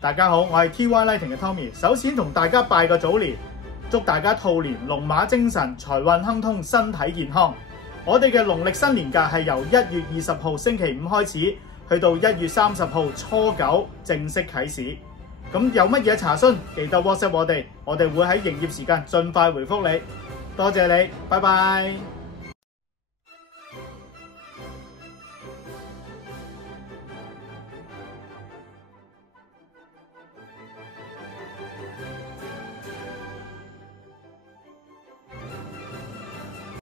大家好，我係 TY Lighting 嘅 Tommy， 首先同大家拜個早年，祝大家兔年龍馬精神、財運亨通、身體健康。我哋嘅農曆新年假係由1月20號星期五開始，去到1月30號初九正式啟始。咁有乜嘢查詢，記得 WhatsApp 我哋會喺營業時間盡快回覆你。多謝你，拜拜。